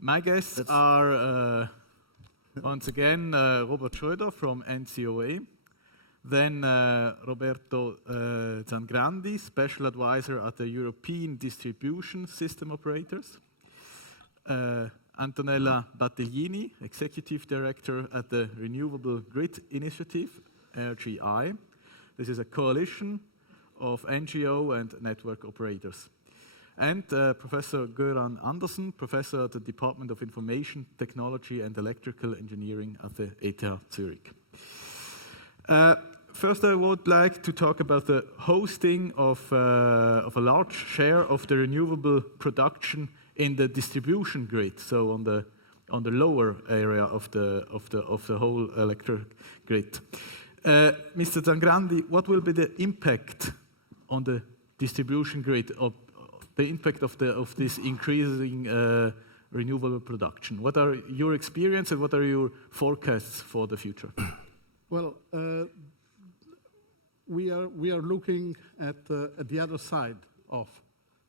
My guests are once again Robert Schroeder from ENTSO-E, then Roberto Zangrandi, Special Advisor at the European Distribution System Operators, Antonella Battaglini, Executive Director at the Renewable Grid Initiative, RGI. This is a coalition of NGO and network operators. And Professor Göran Andersson, Professor at the Department of Information Technology and Electrical Engineering at the ETH Zurich. First, I would like to talk about the hosting of a large share of the renewable production in the distribution grid, so on the lower area of the whole electric grid. Mr. Zangrandi, what will be the impact on the distribution grid of the impact of this increasing renewable production? What are your experience and what are your forecasts for the future? Well, we are looking at the other side of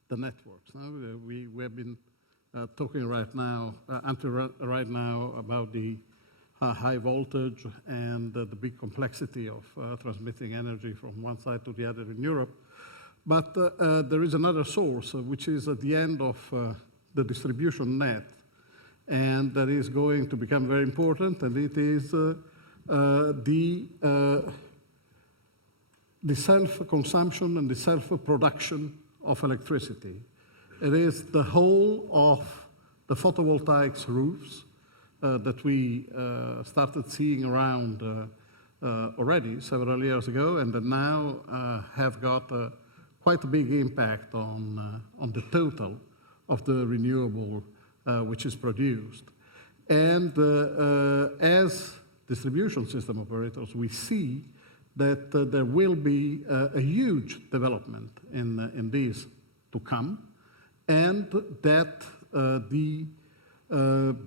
the networks. We have been talking right now about the high voltage and the big complexity of transmitting energy from one side to the other in Europe. But there is another source, which is at the end of the distribution net, and that is going to become very important, and it is the self-consumption and the self-production of electricity. It is the whole of the photovoltaics roofs that we started seeing around already several years ago, and that now have got quite a big impact on the total of the renewable which is produced. And as distribution system operators, we see that there will be a huge development in these to come, and that the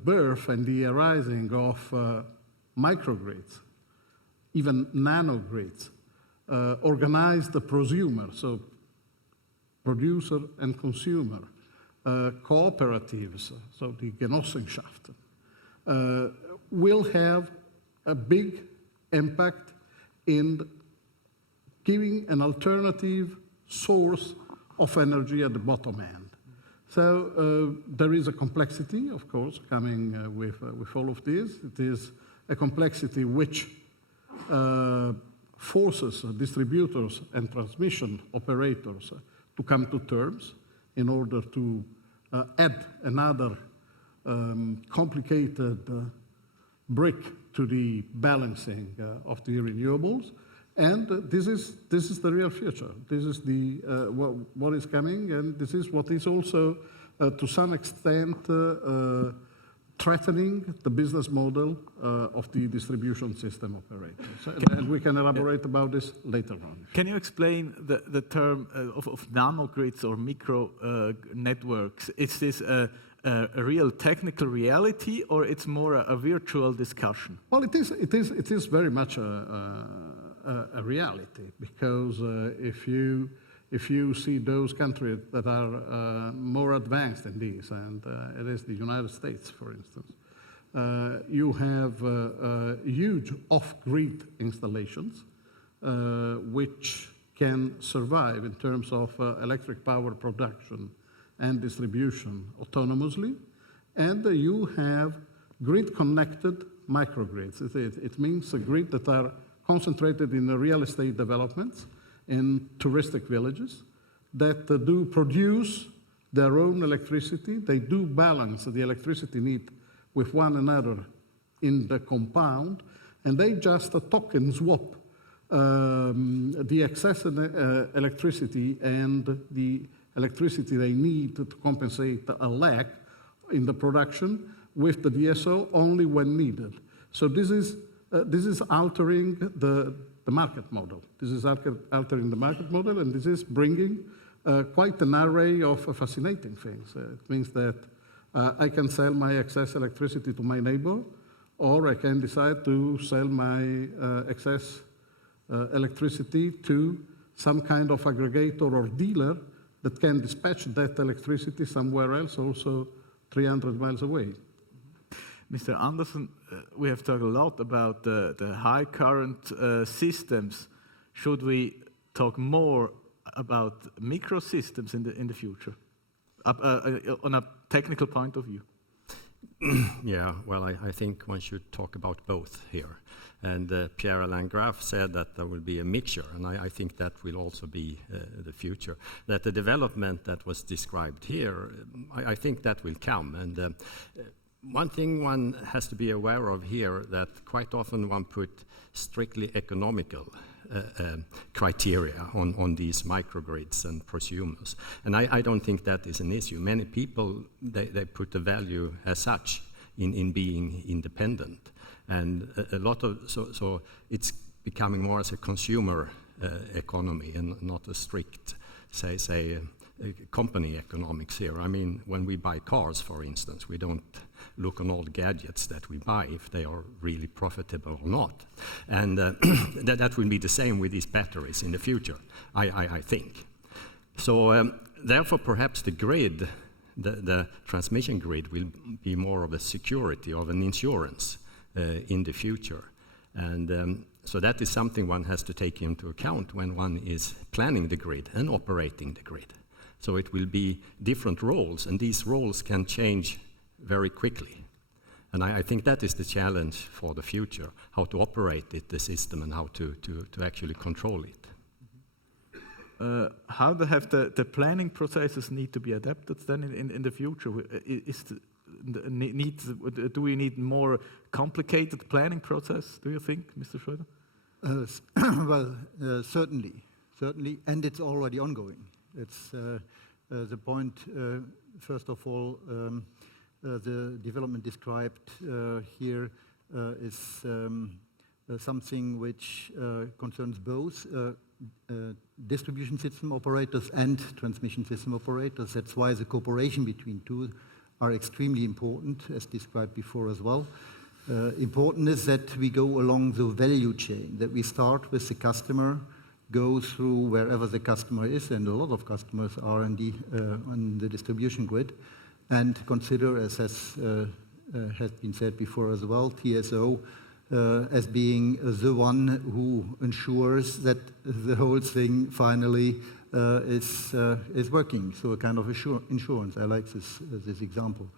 birth and the arising of microgrids, even nanogrids, organized prosumer, so producer and consumer, cooperatives, so the Genossenschaft, will have a big impact in giving an alternative source of energy at the bottom end. So there is a complexity, of course, coming with all of this. It is a complexity which forces distributors and transmission operators to come to terms in order to add another complicated brick to the balancing of the renewables. And this is the real future. This is what is coming, and this is what is also, to some extent, threatening the business model of the distribution system operators. And we can elaborate about this later on. Can you explain the term of nanogrids or micro networks? Is this a real technical reality, or it's more a virtual discussion? Well, it is very much a reality, because if you see those countries that are more advanced in this, and it is the United States, for instance, you have huge off-grid installations which can survive in terms of electric power production and distribution autonomously, and you have grid-connected microgrids. It means a grid that are concentrated in the real estate developments, in touristic villages, that do produce their own electricity. They do balance the electricity need with one another in the compound, and they just token swap the excess electricity and the electricity they need to compensate a lack in the production with the DSO only when needed. So this is altering the market model. This is altering the market model, and this is bringing quite an array of fascinating things. It means that I can sell my excess electricity to my neighbor, or I can decide to sell my excess electricity to some kind of aggregator or dealer that can dispatch that electricity somewhere else, also 300 miles away. Mr. Andersson, we have talked a lot about the high current systems. Should we talk more about microsystems in the future, on a technical point of view? Yeah, well, I think one should talk about both here. And Pierre-Alain Graf said that there will be a mixture, and I think that will also be the future. That the development that was described here, I think that will come. And one thing one has to be aware of here, that quite often one put strictly economical criteria on these microgrids and prosumers. And I don't think that is an issue. Many people, they put the value as such in being independent. And a lot of, so it's becoming more as a consumer economy and not a strict, say company economics here. I mean, when we buy cars, for instance, we don't look on all the gadgets that we buy if they are really profitable or not. And that will be the same with these batteries in the future, I think. So therefore, perhaps the grid, the transmission grid, will be more of a security, of an insurance in the future. And so that is something one has to take into account when one is planning the grid and operating the grid. So it will be different roles, and these roles can change very quickly. And I think that is the challenge for the future, how to operate the system and how to actually control it. How have the planning processes need to be adapted then in the future? Do we need more complicated planning process, do you think, Mr. Schroeder? Well, certainly, and it's already ongoing. It's the point, first of all, the development described here is something which concerns both distribution system operators and transmission system operators. That's why the cooperation between two are extremely important, as described before as well. Important is that we go along the value chain, that we start with the customer, go through wherever the customer is, and a lot of customers are on the distribution grid, and consider, as has been said before as well, TSO as being the one who ensures that the whole thing finally is working. So a kind of insurance. I like this example.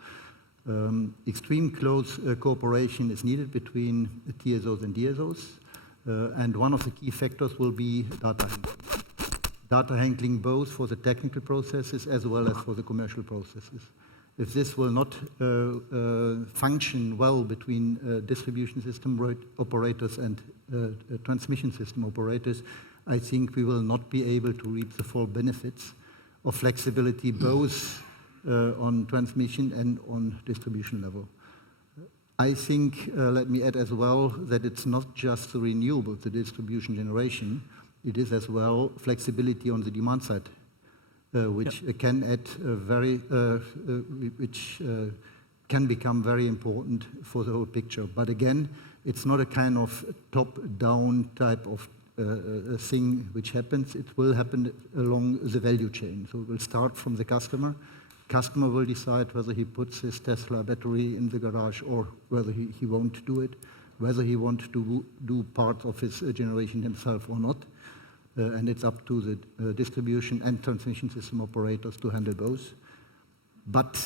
Extreme close cooperation is needed between the TSOs and DSOs. And one of the key factors will be data handling. Data handling both for the technical processes as well as for the commercial processes. If this will not function well between distribution system operators and transmission system operators, I think we will not be able to reap the full benefits of flexibility both on transmission and on distribution level. I think, let me add as well, that it's not just the renewable, the distribution generation, it is as well flexibility on the demand side, which can add which can become very important for the whole picture. But again, it's not a kind of top-down type of thing which happens. It will happen along the value chain. So it will start from the customer. Customer will decide whether he puts his Tesla battery in the garage or whether he won't do it, whether he wants to do part of his generation himself or not. And it's up to the distribution and transmission system operators to handle both. But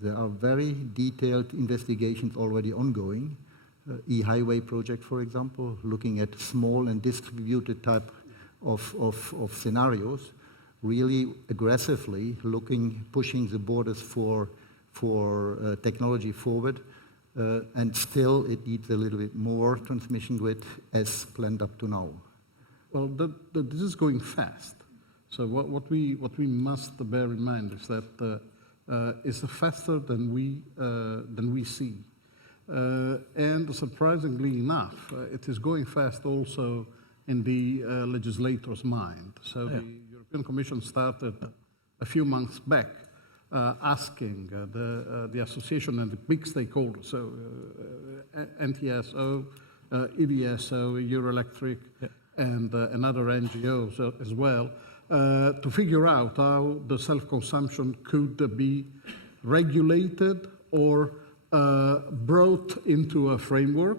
there are very detailed investigations already ongoing. E-highway project, for example, looking at small and distributed type of scenarios, really aggressively pushing the borders for technology forward, and still it needs a little bit more transmission grid as planned up to now. Well, this is going fast. So what we must bear in mind is that it's faster than we see, and surprisingly enough, it is going fast also in the legislator's mind. So the European Commission started a few months back asking the association and the big stakeholders, so ENTSO, EDSO, Euroelectric, and other NGOs as well, to figure out how the self-consumption could be regulated or brought into a framework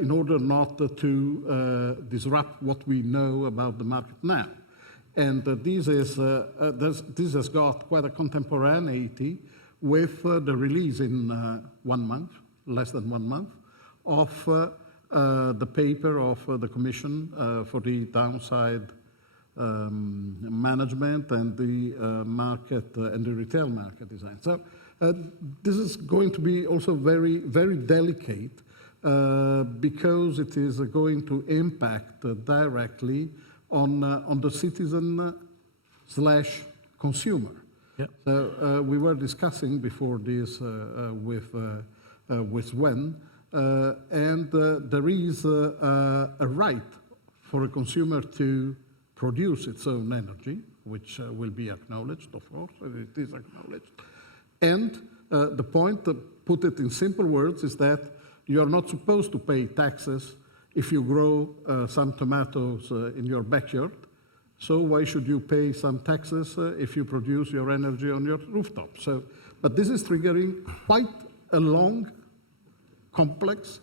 in order not to disrupt what we know about the market now. And this has got quite a contemporaneity with the release in 1 month, less than 1 month, of the paper of the Commission for the downside management and the market and the retail market design. So this is going to be also very, very delicate because it is going to impact directly on the citizen / consumer. Yeah. So we were discussing before this with Sven, and there is a right for a consumer to produce its own energy, which will be acknowledged, of course, it is acknowledged. And the point, to put it in simple words, is that you are not supposed to pay taxes if you grow some tomatoes in your backyard. So why should you pay some taxes if you produce your energy on your rooftop? So, but this is triggering quite a long, complex,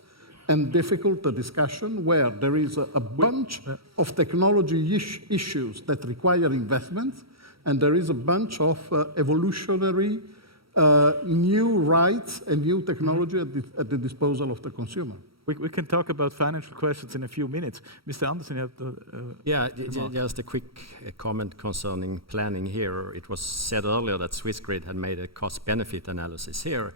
and difficult discussion where there is a bunch of technology issues that require investments, and there is a bunch of evolutionary new rights and new technology at the disposal of the consumer. We can talk about financial questions in a few minutes. Mr. Andersson, you have the just a quick comment concerning planning here. It was said earlier that Swissgrid had made a cost-benefit analysis here,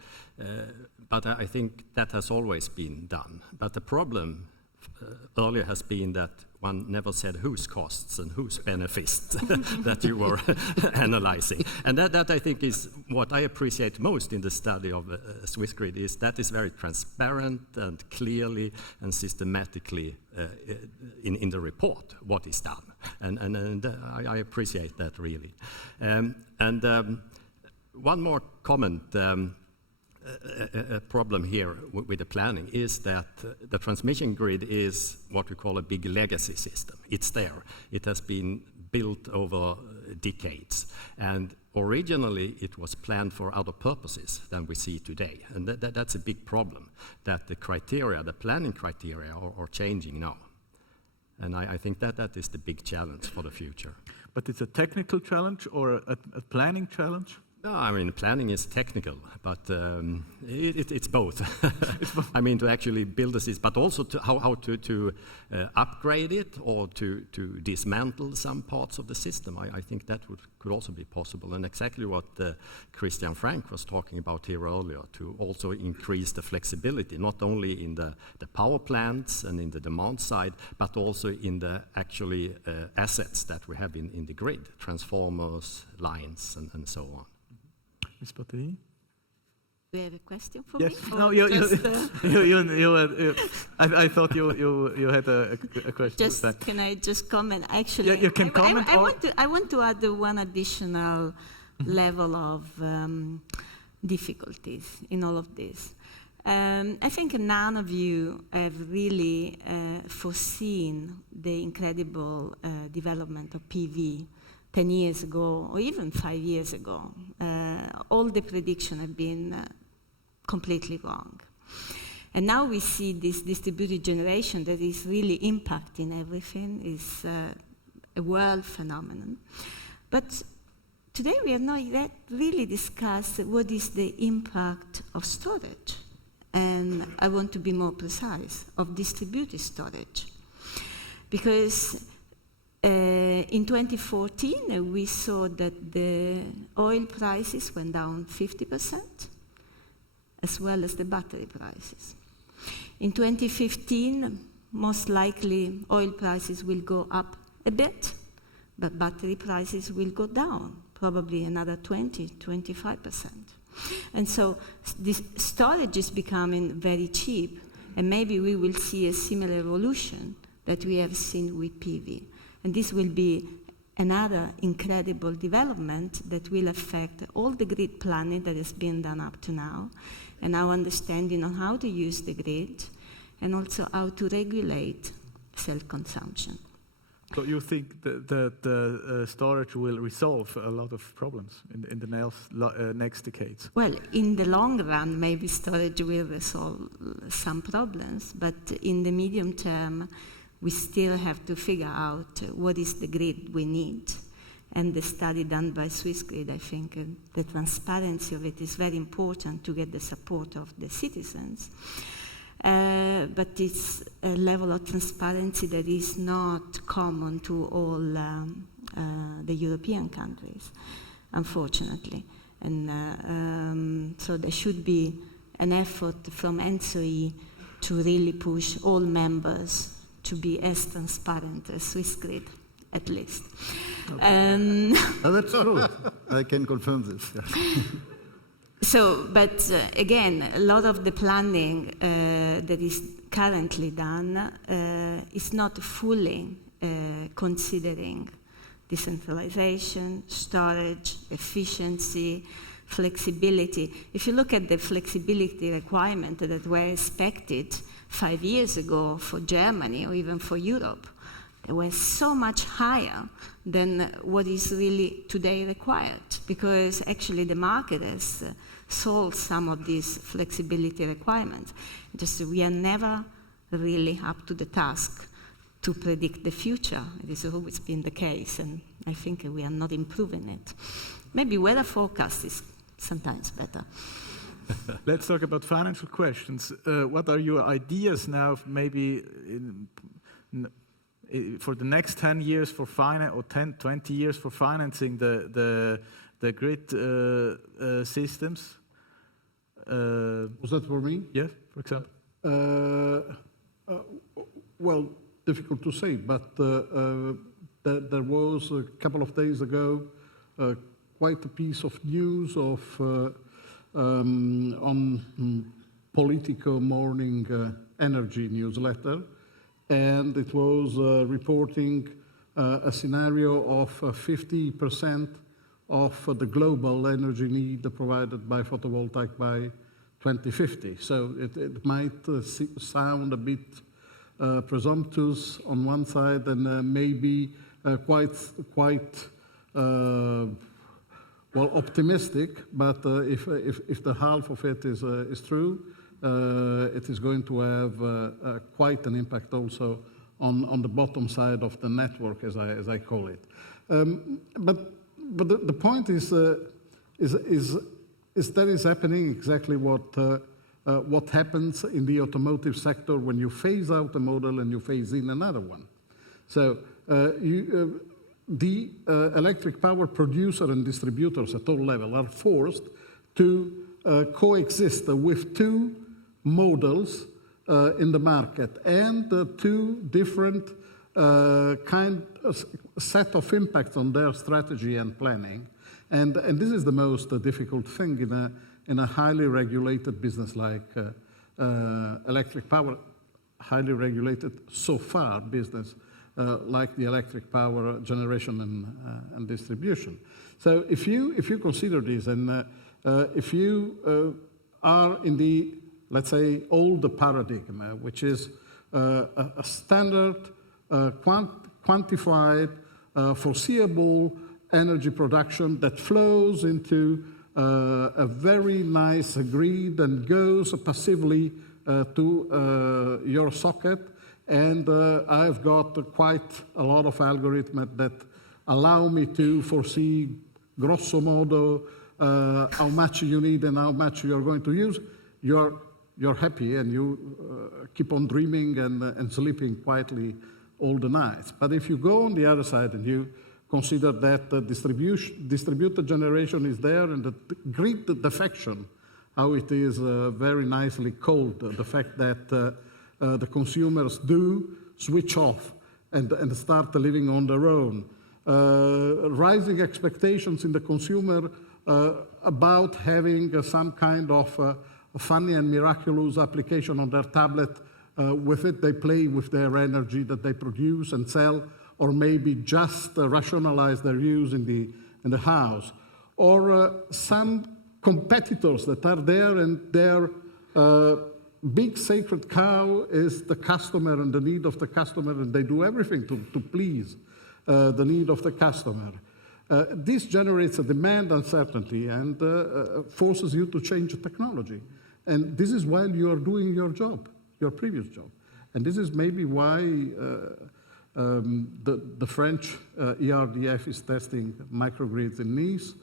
but I think that has always been done. But the problem earlier has been that one never said whose costs and whose benefits that you were analyzing. And that I think is what I appreciate most in the study of Swissgrid is that is very transparent and clearly and systematically in the report what is done. And I appreciate that really. One more comment. A problem here with the planning is that the transmission grid is what we call a big legacy system. It's there. It has been built over decades. And originally, it was planned for other purposes than we see today. And that's a big problem, that the criteria, the planning criteria are changing now. And I think that is the big challenge for the future. But it's a technical challenge or a planning challenge? No, I mean, planning is technical, but it's both. I mean, to actually build a system, but also to how to upgrade it or to dismantle some parts of the system. I think that could also be possible. And exactly what Christian Frank was talking about here earlier, to also increase the flexibility, not only in the power plants and in the demand side, but also in the actually assets that we have in the grid, transformers, lines, and so on. Ms. Battaglini? Do you have a question for yes. me? No, I thought you had a question. Can I just comment? Actually, yeah, you can comment. I want to add one additional level of difficulties in all of this. I think none of you have really foreseen the incredible development of PV 10 years ago, or even 5 years ago. All the predictions have been completely wrong. And now we see this distributed generation that is really impacting everything, is a world phenomenon. But today we have not yet really discussed what is the impact of storage. And I want to be more precise, of distributed storage. Because in 2014, we saw that the oil prices went down 50%, as well as the battery prices. In 2015, most likely oil prices will go up a bit, but battery prices will go down, probably another 20-25%. And so this storage is becoming very cheap, and maybe we will see a similar evolution that we have seen with PV. And this will be another incredible development that will affect all the grid planning that has been done up to now, and our understanding on how to use the grid, and also how to regulate self-consumption. So you think that storage will resolve a lot of problems in the next decades? Well, in the long run, maybe storage will resolve some problems, but in the medium term, we still have to figure out what is the grid we need. And the study done by Swissgrid, I think the transparency of it is very important to get the support of the citizens. But it's a level of transparency that is not common to all the European countries, unfortunately. And so there should be an effort from ENTSO-E to really push all members to be as transparent as Swissgrid, at least. Okay. That's true. I can confirm this. So, but again, a lot of the planning that is currently done is not fully considering decentralization, storage, efficiency, flexibility. If you look at the flexibility requirement that were expected 5 years ago for Germany or even for Europe, they were so much higher than what is really today required, because actually the market has solved some of these flexibility requirements. Just we are never really up to the task to predict the future. It has always been the case, and I think we are not improving it. Maybe weather forecast is sometimes better. Let's talk about financial questions. What are your ideas now, maybe for the next 10 years for finance, or 10, 20 years for financing the grid systems? Was that for me? Yes, for example. Well, difficult to say, but there was a couple of days ago quite a piece of news on Politico morning energy newsletter, and it was reporting a scenario of 50% of the global energy need provided by photovoltaic by 2050. So it might sound a bit presumptuous on one side, and maybe quite well, optimistic, but if the half of it is true, it is going to have quite an impact also on the bottom side of the network, as I call it. But the point is that is happening exactly what happens in the automotive sector when you phase out a model and you phase in another one. So the electric power producer and distributors at all levels are forced to coexist with two models in the market and two different set of impacts on their strategy and planning. And this is the most difficult thing in a highly regulated business like electric power, highly regulated so far business like the electric power generation and distribution. So if you consider this, and if you are in the, let's say, old paradigm, which is a standard, quantified, foreseeable energy production that flows into a very nice grid and goes passively to your socket. And I've got quite a lot of algorithms that allow me to foresee, grosso modo, how much you need and how much you're going to use. You're happy and you keep on dreaming and sleeping quietly all the nights. But if you go on the other side and you consider that the distributed generation is there and the grid defection, how it is very nicely called, the fact that the consumers do switch off and start living on their own. Rising expectations in the consumer about having some kind of funny and miraculous application on their tablet. With it, they play with their energy that they produce and sell, or maybe just rationalize their use in the house. Or some competitors that are there and their big sacred cow is the customer and the need of the customer, and they do everything to please the need of the customer. This generates a demand uncertainty and forces you to change the technology. And this is while you are doing your job, your previous job. And this is maybe why the French ERDF is testing microgrids in Nice.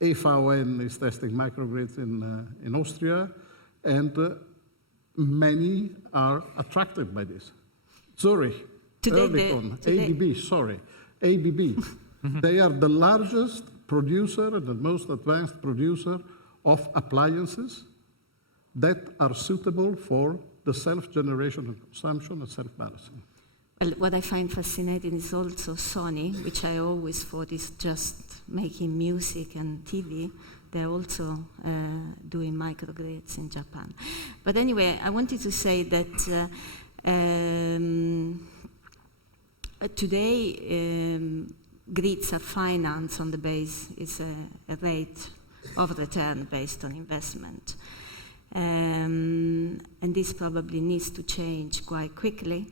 EVN is testing microgrids in Austria. And many are attracted by this. Zurich, ABB. They are the largest producer and the most advanced producer of appliances that are suitable for the self-generation and consumption and self-balancing. Well, what I find fascinating is also Sony, which I always thought is just making music and TV. They're also doing microgrids in Japan. But anyway, I wanted to say that today grids are financed on the base is a rate of return based on investment. And this probably needs to change quite quickly,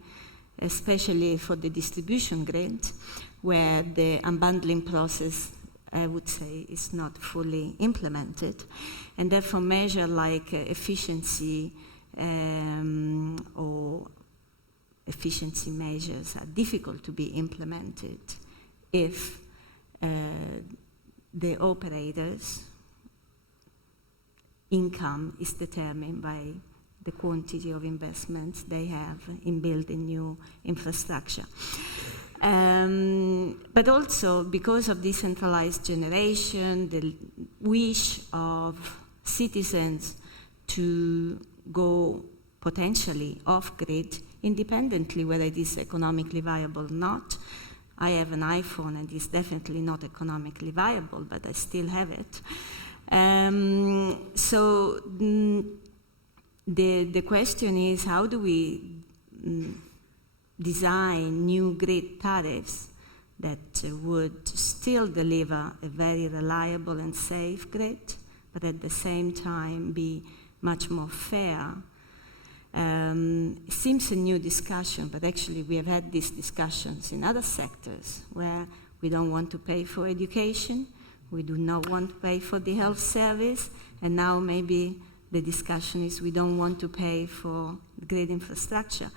especially for the distribution grid, where the unbundling process, I would say, is not fully implemented. And therefore measures like efficiency or efficiency measures are difficult to be implemented if the operators' income is determined by the quantity of investments they have in building new infrastructure. But also because of decentralized generation, the wish of citizens to go potentially off-grid independently, whether it is economically viable or not. I have an iPhone and it's definitely not economically viable, but I still have it. So the question is, how do we design new grid tariffs that would still deliver a very reliable and safe grid, but at the same time be much more fair? It seems a new discussion, but actually we have had these discussions in other sectors where we don't want to pay for education, we do not want to pay for the health service, and now maybe the discussion is we don't want to pay for grid infrastructure.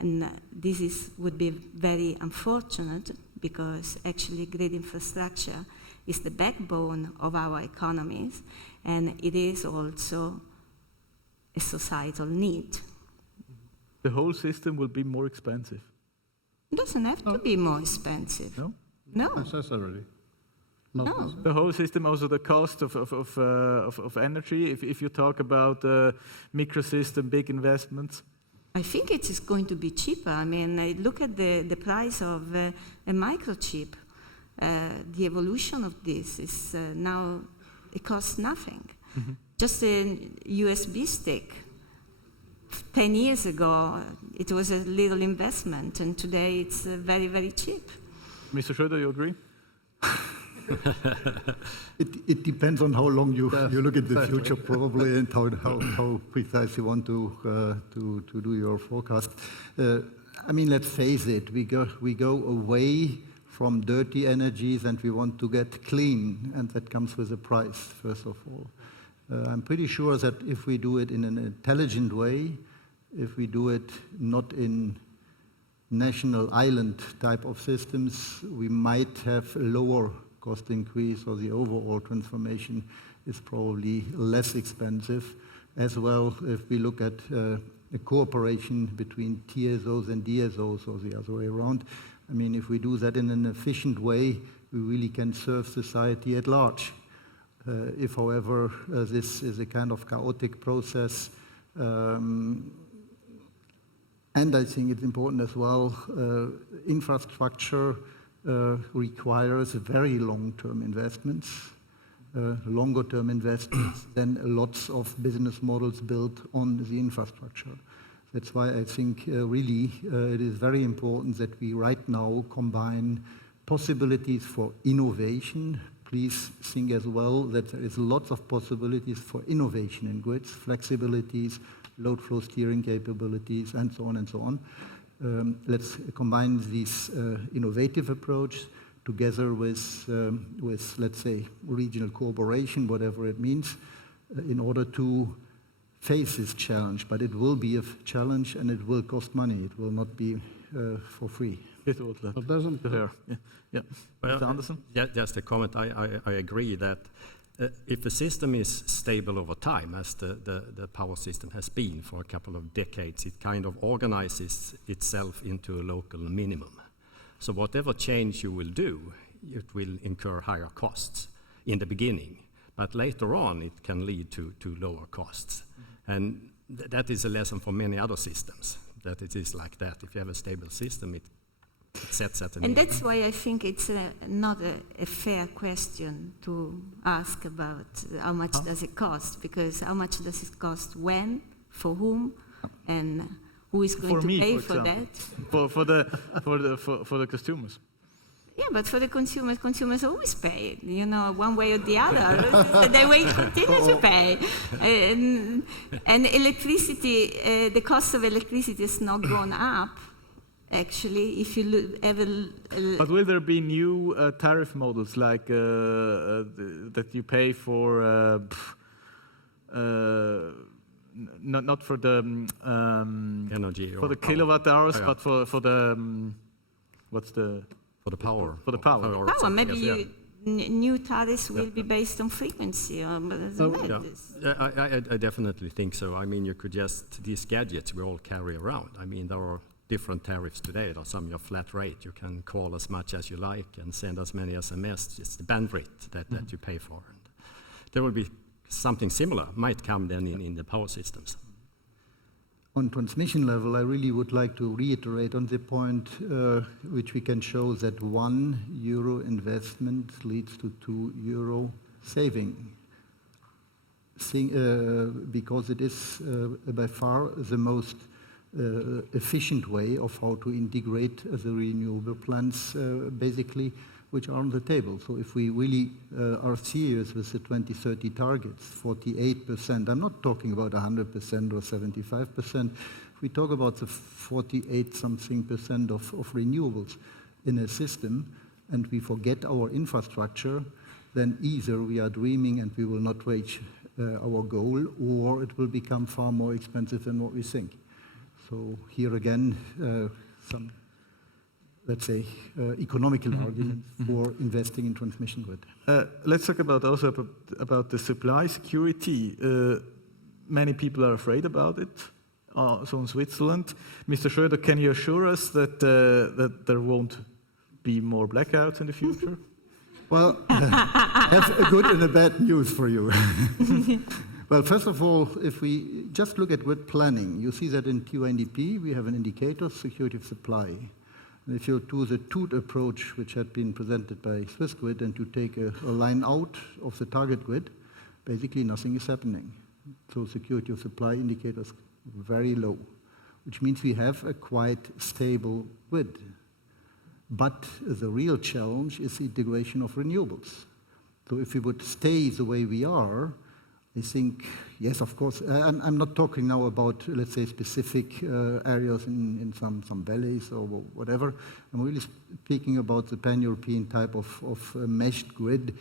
And this would be very unfortunate because actually grid infrastructure is the backbone of our economies, and it is also a societal need. The whole system will be more expensive. It doesn't have to be more expensive. No? No. Necessarily. No. The whole system, also the cost of energy, if you talk about microsystem, big investments. I think it is going to be cheaper. I mean, look at the price of a microchip. The evolution of this is now, it costs nothing. Mm-hmm. Just a USB stick. 10 years ago, it was a little investment, and today it's very, very cheap. Mr. Schroeder, you agree? It depends on how long you look at the future, probably, and how precise you want to do your forecast. I mean, let's face it, we go away from dirty energies and we want to get clean, and that comes with a price, first of all. I'm pretty sure that if we do it in an intelligent way, if we do it not in national island type of systems, we might have a lower cost increase, or the overall transformation is probably less expensive. As well, if we look at a cooperation between TSOs and DSOs, or the other way around, I mean, if we do that in an efficient way, we really can serve society at large. If, however, this is a kind of chaotic process, and I think it's important as well, infrastructure requires very long-term investments, longer-term investments than lots of business models built on the infrastructure. That's why I think really it is very important that we right now combine possibilities for innovation. Please think as well that there is lots of possibilities for innovation in grids, flexibilities, load flow steering capabilities, and so on and so on. let's combine this innovative approach together with, let's say, regional cooperation, whatever it means, in order to face this challenge. But it will be a challenge and it will cost money. It will not be for free. It doesn't. Yeah. Well, Mr. Andersson? Just a comment. I agree that if the system is stable over time, as the power system has been for a couple of decades, it kind of organizes itself into a local minimum. So whatever change you will do, it will incur higher costs in the beginning. But later on, it can lead to lower costs. And that is a lesson for many other systems, that it is like that. If you have a stable system, it sets at an And that's why I think it's not a fair question to ask about how much does it cost, because how much does it cost when, for whom, and who is going to pay for that? For the consumers. Yeah, but for the consumers always pay, you know, one way or the other. They will continue to pay. And electricity, the cost of electricity has not gone up, actually, if you ever... But will there be new tariff models, like that you pay for... not for the... energy for the kilowatt hours, but for the... what's the... For the power. For the power. Power, maybe new tariffs will be based on frequency. I definitely think so. I mean, you could just, these gadgets we all carry around. I mean, there are different tariffs today. There's some your flat rate. You can call as much as you like and send as many SMS. It's the bandwidth that you pay for. And there will be something similar, might come then in the power systems. On transmission level, I really would like to reiterate on the point which we can show that €1 investment leads to €2 saving. Because it is by far the most efficient way of how to integrate the renewable plants, basically, which are on the table. So if we really are serious with the 2030 targets, 48%, I'm not talking about 100% or 75%, if we talk about the 48-something% of renewables in a system, and we forget our infrastructure, then either we are dreaming and we will not reach our goal, or it will become far more expensive than what we think. So here again, some, let's say, economical arguments for investing in transmission grid. Let's talk about the supply security. Many people are afraid about it. So in Switzerland, Mr. Schroeder, can you assure us that there won't be more blackouts in the future? Well, I have a good and a bad news for you. Well, first of all, if we just look at grid planning, you see that in QNDP we have an indicator, security of supply. And if you do the TOOT approach, which had been presented by Swissgrid, and you take a line out of the target grid, basically nothing is happening. So security of supply indicators very low, which means we have a quite stable grid. But the real challenge is the integration of renewables. So if we would stay the way we are, I think, yes, of course, I'm not talking now about, let's say, specific areas in some valleys or whatever. I'm really speaking about the pan-European type of meshed grid.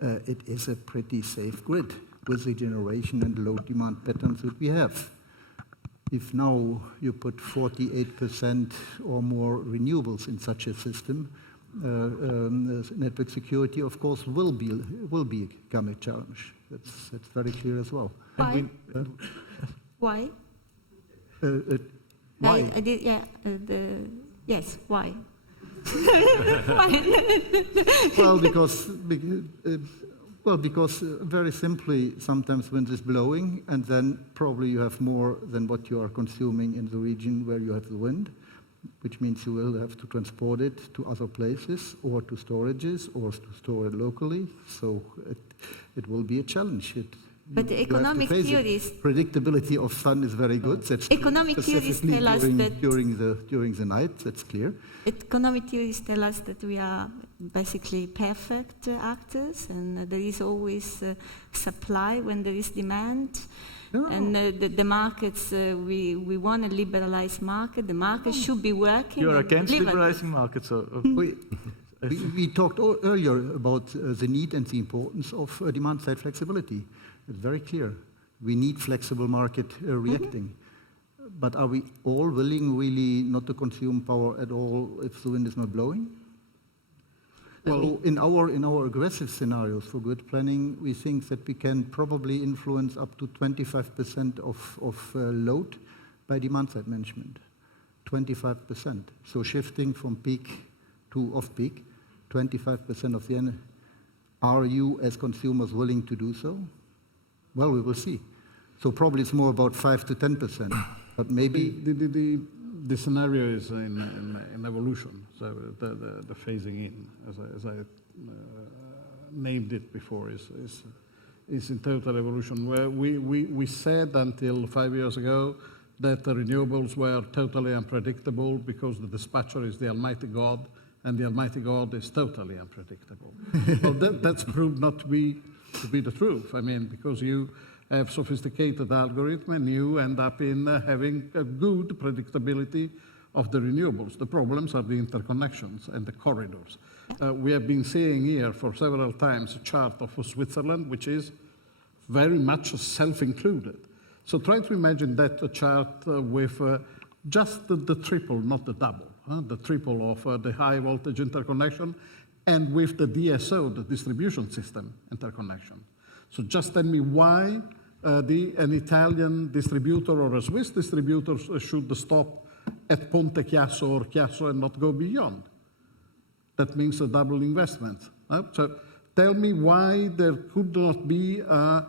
It is a pretty safe grid with the generation and load demand patterns that we have. If now you put 48% or more renewables in such a system, network security, of course, will become a challenge. That's very clear as well. Why? Why? Why? I did, yeah. Yes, why? Well, because very simply, sometimes wind is blowing, and then probably you have more than what you are consuming in the region where you have the wind, which means you will have to transport it to other places or to storages or to store it locally. So it will be a challenge. But the economic theories, predictability of sun is very good. That's economic theories tell us that during the night. That's clear. Economic theories tell us that we are basically perfect actors, and there is always supply when there is demand. No. And the markets, we want a liberalized market. The market should be working. You're against liberalizing markets? We talked earlier about the need and the importance of demand-side flexibility. It's very clear. We need flexible market reacting. But are we all willing really not to consume power at all if the wind is not blowing? Well, in our aggressive scenarios for grid planning, we think that we can probably influence up to 25% of load by demand-side management. 25%. So shifting from peak to off-peak, 25% of the energy. Are you, as consumers, willing to do so? Well, we will see. So probably it's more about 5 to 10%, but maybe the scenario is in evolution. So the phasing in, as I named it before, is in total evolution. Where we said until 5 years ago that the renewables were totally unpredictable because the dispatcher is the Almighty God, and the Almighty God is totally unpredictable. Well, that's proved not to be the truth. I mean, because you have sophisticated algorithm and you end up in having a good predictability of the renewables. The problems are the interconnections and the corridors. We have been seeing here for several times a chart of Switzerland, which is very much self-included. So try to imagine that chart with just the triple, not the double, the triple of the high voltage interconnection, and with the DSO, the distribution system interconnection. So just tell me why an Italian distributor or a Swiss distributor should stop at Ponte Chiasso or Chiasso and not go beyond. That means a double investment. So tell me why there could not be a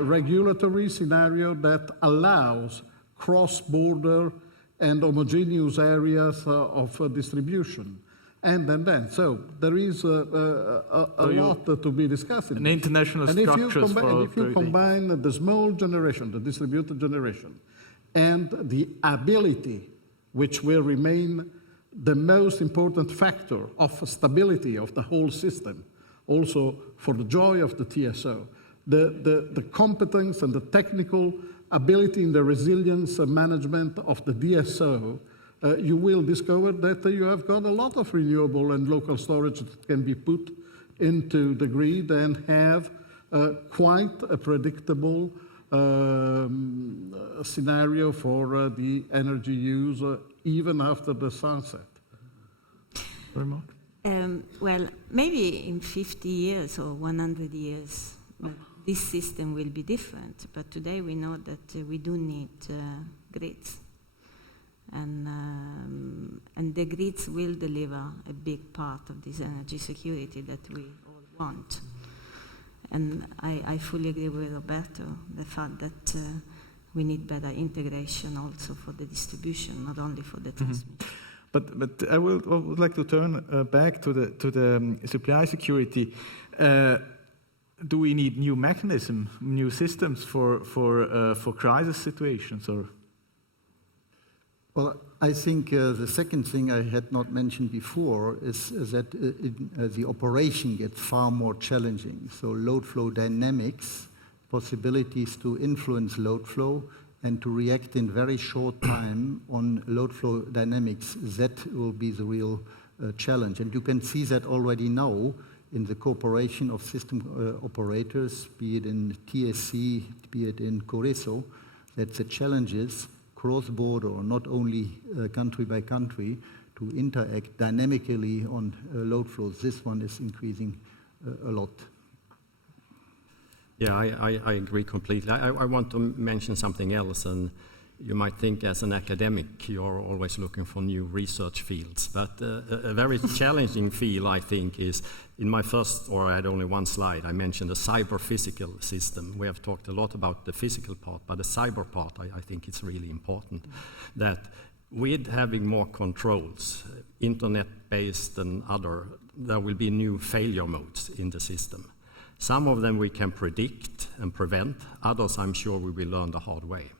regulatory scenario that allows cross-border and homogeneous areas of distribution. And then. So there is a lot to be discussed. And international structures. And if you combine the small generation, the distributed generation, and the ability, which will remain the most important factor of stability of the whole system, also for the joy of the TSO, the competence and the technical ability in the resilience management of the DSO, you will discover that you have got a lot of renewable and local storage that can be put into the grid and have quite a predictable scenario for the energy use even after the sunset. Remark? Well, maybe in 50 years or 100 years, this system will be different. But today we know that we do need grids. And the grids will deliver a big part of this energy security that we all want. And I fully agree with Roberto, the fact that we need better integration also for the distribution, not only for the transmission. But I would like to turn back to the supply security. Do we need new mechanisms, new systems for crisis situations, or? Well, I think the second thing I had not mentioned before is that the operation gets far more challenging. So load flow dynamics, possibilities to influence load flow and to react in very short time on load flow dynamics, that will be the real challenge. And you can see that already now in the cooperation of system operators, be it in TSC, be it in CORESO, that the challenges cross-border, or not only country by country, to interact dynamically on load flows. This one is increasing a lot. Yeah, I agree completely. I want to mention something else, and you might think as an academic you're always looking for new research fields, but a very challenging field, I think, is in my first, or I had only one slide, I mentioned the cyber-physical system. We have talked a lot about the physical part, but the cyber part, I think it's really important. That with having more controls, internet-based and other, there will be new failure modes in the system. Some of them we can predict, and prevent. Others, I'm sure, we will learn the hard way.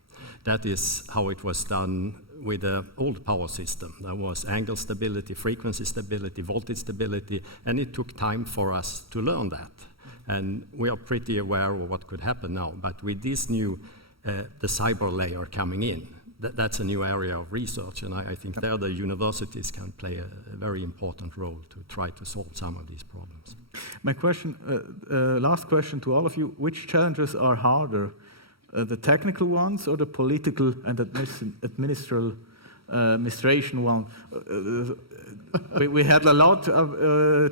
That is how it was done with the old power system. There was angle stability, frequency stability, voltage stability, and it took time for us to learn that. And we are pretty aware of what could happen now. But with this new, the cyber layer coming in, that's a new area of research, and I think there the universities can play a very important role to try to solve some of these problems. My question, last question to all of you, which challenges are harder, the technical ones or the political and administration one? We had a lot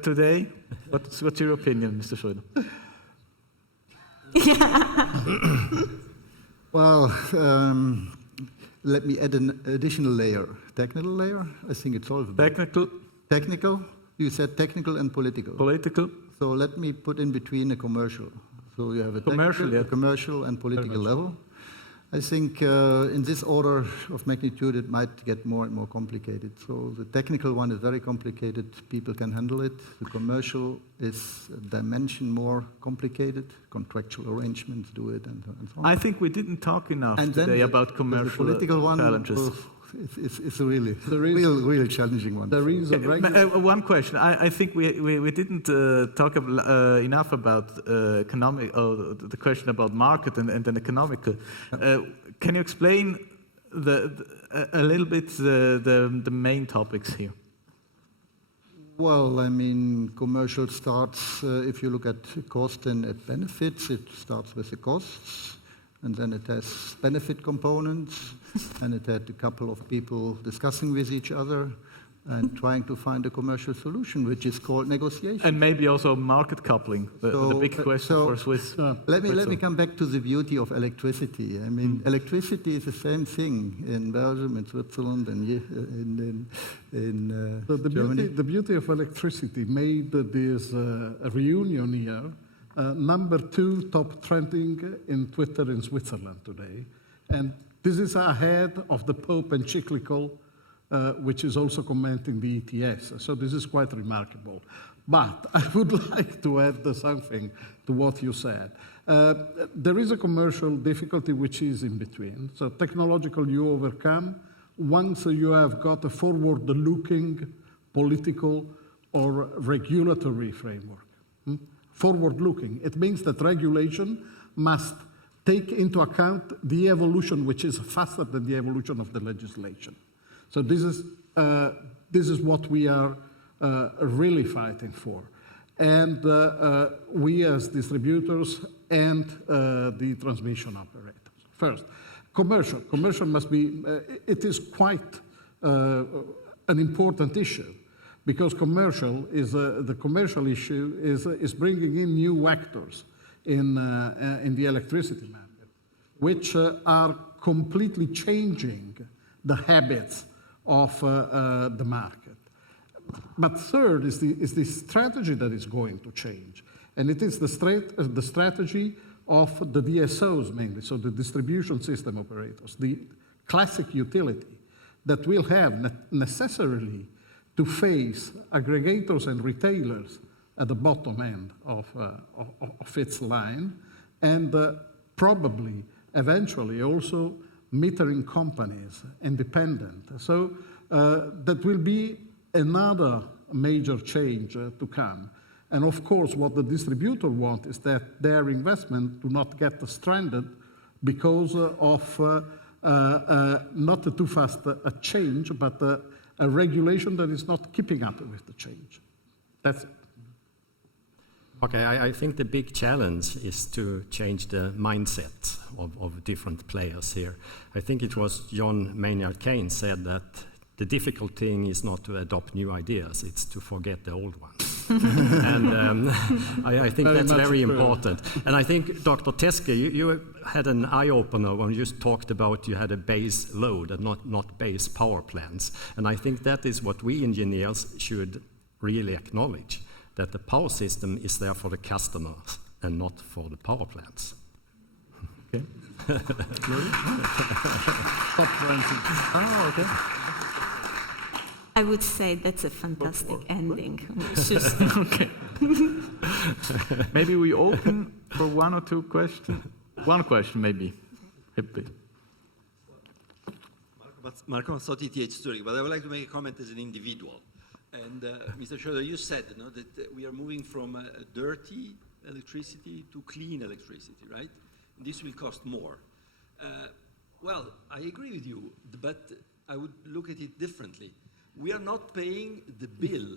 today. What's your opinion, Mr. Schroeder? Well, let me add an additional layer. Technical layer? I think it's solvable. Technical? Technical? You said technical and political. Political? So let me put in between a commercial. So you have a commercial, a commercial and political level. I think in this order of magnitude it might get more and more complicated. So the technical one is very complicated, people can handle it. The commercial is a dimension more complicated, contractual arrangements do it and so on. I think we didn't talk enough today about commercial political one, challenges. It's a really real challenging one. There is one question. I think we didn't talk enough about economic, or the question about market and then economical. Can you explain a little bit the main topics here? Well, I mean, commercial starts, if you look at cost and at benefits, it starts with the costs. And then it has benefit components, and it had a couple of people discussing with each other and trying to find a commercial solution, which is called negotiation. And maybe also market coupling, the big question for Swiss. Let me come back to the beauty of electricity. I mean, electricity is the same thing in Belgium, in Switzerland, and in Germany. The beauty of electricity made this a reunion here. Number 2 top trending in Twitter in Switzerland today. And this is ahead of the Pope encyclical, which is also commenting the ETHZ. So this is quite remarkable. But I would like to add something to what you said. There is a commercial difficulty which is in between. So technological you overcome once you have got a forward-looking political or regulatory framework. Forward-looking. It means that regulation must take into account the evolution, which is faster than the evolution of the legislation. So this is what we are really fighting for. And we as distributors and the transmission operators. First, commercial. Commercial must be, it is quite an important issue. Because commercial is the commercial issue is bringing in new actors in the electricity market, which are completely changing the habits of the market. But third is the strategy that is going to change, and it is the strategy of the DSOs mainly, so the distribution system operators, the classic utility that will have necessarily to face aggregators and retailers at the bottom end of its line, and probably eventually also metering companies, independent. So that will be another major change to come. And of course, what the distributor wants is that their investment do not get stranded because of not too fast a change, but a regulation that is not keeping up with the change. That's it. Okay, I think the big challenge is to change the mindset of different players here. I think it was John Maynard Keynes said that the difficult thing is not to adopt new ideas, it's to forget the old ones. And I think that's very important. And I think, Dr. Teske, you had an eye-opener when you just talked about you had a base load and not base power plants. And I think that is what we engineers should really acknowledge, that the power system is there for the customers and not for the power plants. Okay. Stop ranting. Oh, okay. I would say that's a fantastic ending. Okay. Maybe we open for one or two questions. One question, maybe. Marco Mazzotti, ETHZ Zurich, but I would like to make a comment as an individual. And Mr. Schroeder, you said that we are moving from dirty electricity to clean electricity, right? And this will cost more. Well, I agree with you, but I would look at it differently. We are not paying the bill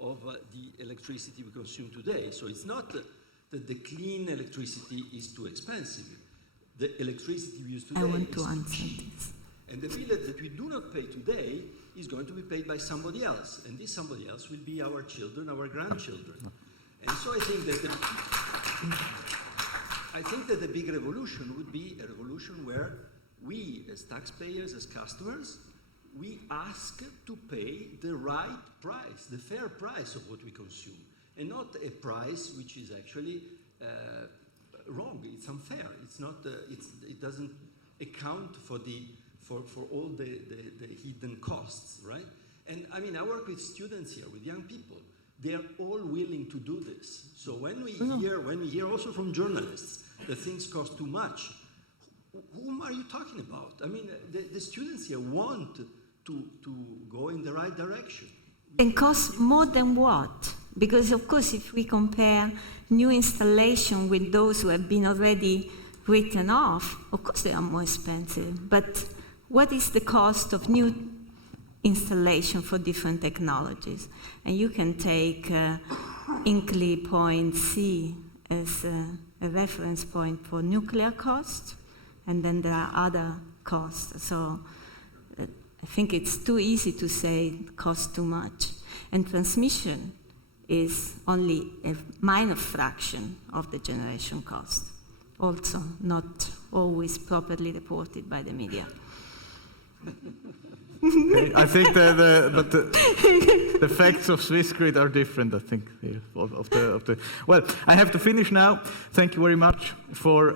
of the electricity we consume today. So it's not that the clean electricity is too expensive. The electricity we use today I want to answer this. And the bill that we do not pay today is going to be paid by somebody else. And this somebody else will be our children, our grandchildren. And so I think that the big revolution would be a revolution where we, as taxpayers, as customers, we ask to pay the right price, the fair price of what we consume, and not a price which is actually wrong. It's unfair. It's not. It doesn't account for all the hidden costs, right? And I mean, I work with students here, with young people. They are all willing to do this. So when we hear also from journalists that things cost too much, whom are you talking about? I mean, the students here want to go in the right direction. And cost more than what? Because of course, if we compare new installation with those who have been already written off, of course they are more expensive. But what is the cost of new installation for different technologies? And you can take Hinkley Point C as a reference point for nuclear cost, and then there are other costs. So I think it's too easy to say it costs too much. And transmission is only a minor fraction of the generation cost, also not always properly reported by the media. Okay, I think the facts of Swissgrid are different, I think. Well, I have to finish now. Thank you very much for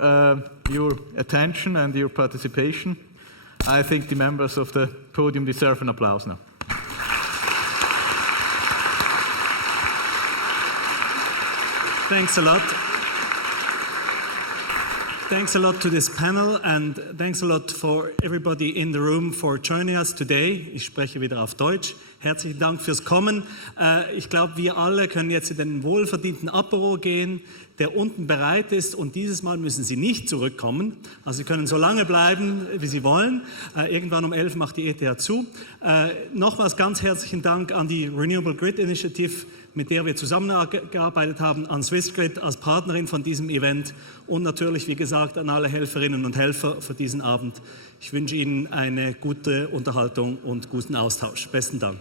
your attention and your participation. I think the members of the podium deserve an applause now. Thanks a lot. Thanks a lot to this panel and thanks a lot for everybody in the room for joining us today. Ich spreche wieder auf Deutsch. Herzlichen Dank fürs Kommen. Ich glaube, wir alle können jetzt in den wohlverdienten Apéro gehen, der unten bereit ist, und dieses Mal müssen Sie nicht zurückkommen. Also Sie können so lange bleiben, wie Sie wollen. Irgendwann um 11 macht die ETH zu. Nochmals ganz herzlichen Dank an die Renewable Grid Initiative, mit der wir zusammengearbeitet haben, an Swissgrid als Partnerin von diesem Event und natürlich, wie gesagt, an alle Helferinnen und Helfer für diesen Abend. Ich wünsche Ihnen eine gute Unterhaltung und guten Austausch. Besten Dank.